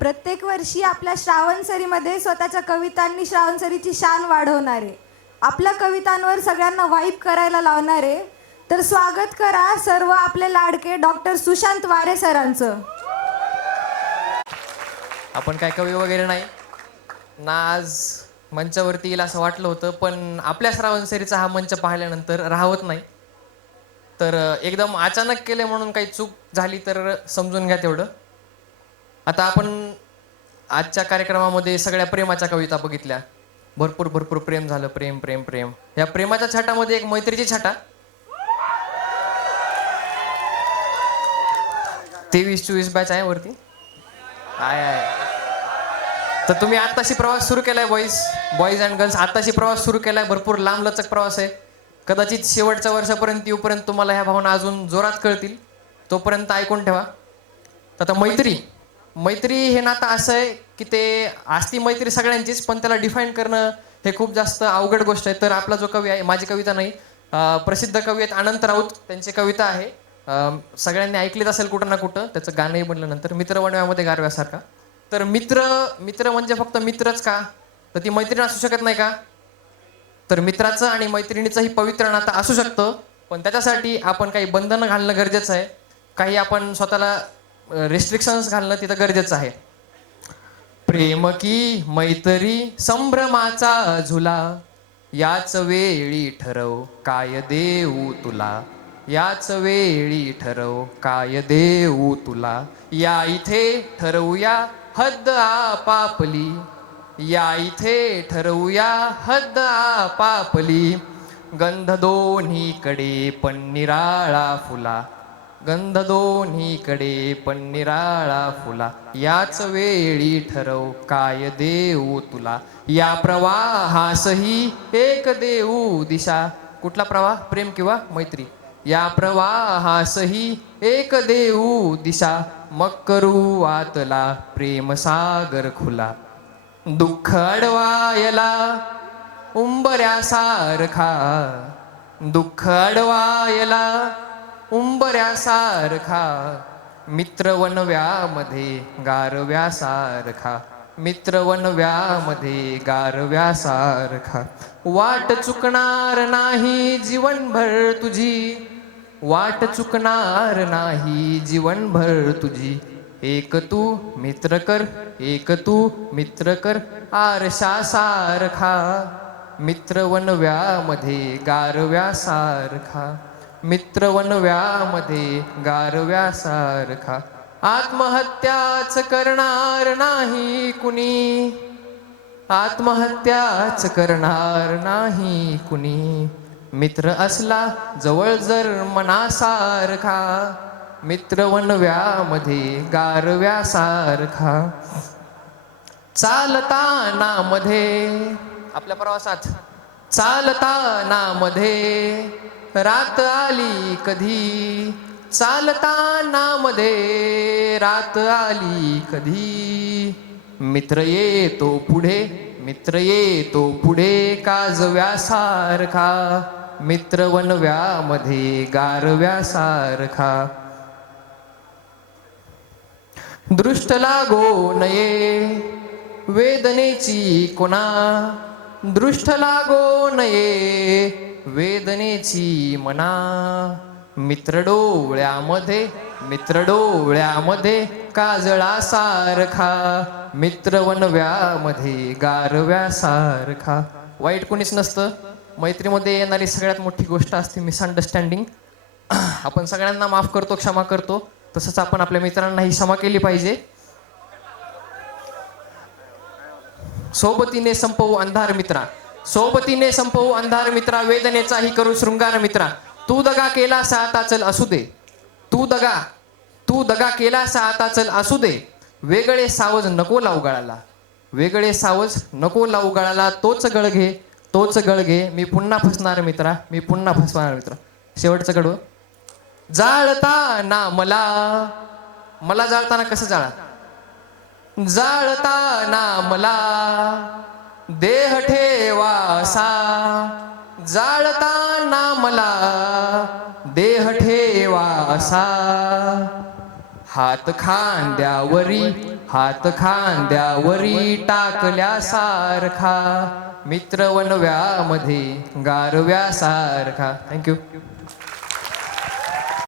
प्रत्येक वर्षी आपल्या श्रावणसरीमध्ये स्वतःच्या कवितांनी श्रावणसरीची शान वाढवणारे, आपल्या कवितांवर सगळ्यांना वाईब करायला लावणारे, तर स्वागत करा सर्व आपले लाडके डॉक्टर सुशांत वारे सरांचं. आपण काय कवी वगैरे नाही ना, आज मंचावरती येईल असं वाटलं होतं, पण आपल्या श्रावणसरीचा हा मंच पाहिल्यानंतर राहवत नाही. तर एकदम अचानक केले म्हणून काही चूक झाली तर समजून घ्या तेवढं. आता आपण आजच्या कार्यक्रमामध्ये सगळ्या प्रेमाच्या कविता बघितल्या. भरपूर भरपूर प्रेम झालं, प्रेम प्रेम प्रेम. या प्रेमाच्या छाटामध्ये एक मैत्रीची छाटा. 23-24 बॅच आहे वरती. आहे. तर तुम्ही आत्ताशी प्रवास सुरू केलाय बॉईज अँड गर्ल्स, आत्ताशी प्रवास सुरू केलाय. भरपूर लांब लचक प्रवास आहे. कदाचित शेवटच्या वर्षापर्यंत येऊपर्यंत तुम्हाला ह्या भावना अजून जोरात कळतील. तोपर्यंत ऐकून ठेवा. आता मैत्री हे नातं असं आहे की ते असती मैत्री सगळ्यांचीच, पण त्याला डिफाईन करणं हे खूप जास्त अवघड गोष्ट आहे. तर आपला जो कवी आहे, माझी कविता नाही, प्रसिद्ध कवी आहेत अनंत राऊत, त्यांची कविता आहे. सगळ्यांनी ऐकलीच असेल कुठं ना कुठं, त्याचं गाणंही बनलं नंतर, मित्र वणव्यामध्ये गारव्यासारखा. तर मित्र म्हणजे फक्त मित्रच का, तर ती मैत्रीण असू शकत नाही का? तर मित्राचं आणि मैत्रिणीचंही पवित्र नातं असू शकतं, पण त्याच्यासाठी आपण काही बंधनं घालणं गरजेचं आहे. काही आपण स्वतःला रेस्ट्रिक्शन्स घालणं तिथं गरजेचं आहे. प्रेम की मैत्री संभ्रमाचा झुला, याच वेळी ठरव काय देऊ तुला, याच वेळी ठरव काय देऊ तुला. या इथे ठरवूया हद्द आपापली, या इथे ठरवूया हद्द आपापली. गंध दोन्हीकडे पण निराळा फुला, गंध दोन्हीकडे पण निराळा फुला. याच वेळी ठरव काय देऊ तुला. या प्रवाहासही एक देऊ दिशा. कुठला प्रवाह? प्रेम किंवा मैत्री. या प्रवाहासही एक देऊ दिशा. मग करू आतला प्रेम सागर खुला. दुःख अडवायला उंबऱ्यासारखा, दुःख अडवायला उंबऱ्यासारखा. मित्र वनव्यामध्ये गारव्यासारखा, मित्र वनव्यामध्ये गारव्यासारखा. वाट चुकणार नाही जीवनभर तुझी, वाट चुकणार नाही जीवनभर तुझी. एक तू मित्र कर, एक तू मित्र कर आरशासारखा. मित्र वनव्यामध्ये गारव्यासारखा, मित्र वनव्यामध्ये गारव्यासारखा. आत्महत्याच करणार नाही कुणी, आत्महत्याच करणार नाही कुणी. मित्र असला जवळ जर मनासारखा, मित्र वनव्यामध्ये गारव्यासारखा. चालताना मध्ये आपल्या प्रवासात, चालताना मध्ये रात आली कधी, चालताना मध्ये रात आली कधी. मित्र येतो पुढे, मित्र येतो पुढे काजव्यासारखा. मित्र वनव्यामध्ये गारव्यासारखा. दृष्ट लागो नये वेदनेची कोणा, दृष्ट लागो नये वेदनेची मना. मित्र डोळ्यामध्ये, मित्र डोळ्यामध्ये काजळासारखा. मित्र वनव्यामध्ये गारव्यासारखा. वाईट कोणीच नसतं. मैत्रीमध्ये येणारी सगळ्यात मोठी गोष्ट असते मिसअंडरस्टँडिंग. आपण सगळ्यांना माफ करतो, क्षमा करतो, तसंच आपण आपल्या मित्रांनाही क्षमा केली पाहिजे. सोबतीने संपवू अंधार मित्रा, सोबतीने संपवू अंधार मित्रा. वेदनेचाही करू शृंगार मित्रा. तू दगा केलास आता चल असू दे, तू दगा केलास आता चल असू दे. वेगळे सावज नको लावू गळाला, वेगळे सावज नको लावू गळाला. तोच गळघे, तोच गळघे. मी पुन्हा फसणार मित्रा, मी पुन्हा फसणार मित्रा. शेवटचं कडवं. जाळताना मला, मला जाळताना कसं जाळा, जाळताना मला देह ठेवासा, जाळताना मला देह ठेवासा. हात खांद्यावरी हात खांद्यावरी टाकल्यासारखा मित्र वनव्यामध्ये गारव्यासारखा. थँक्यू.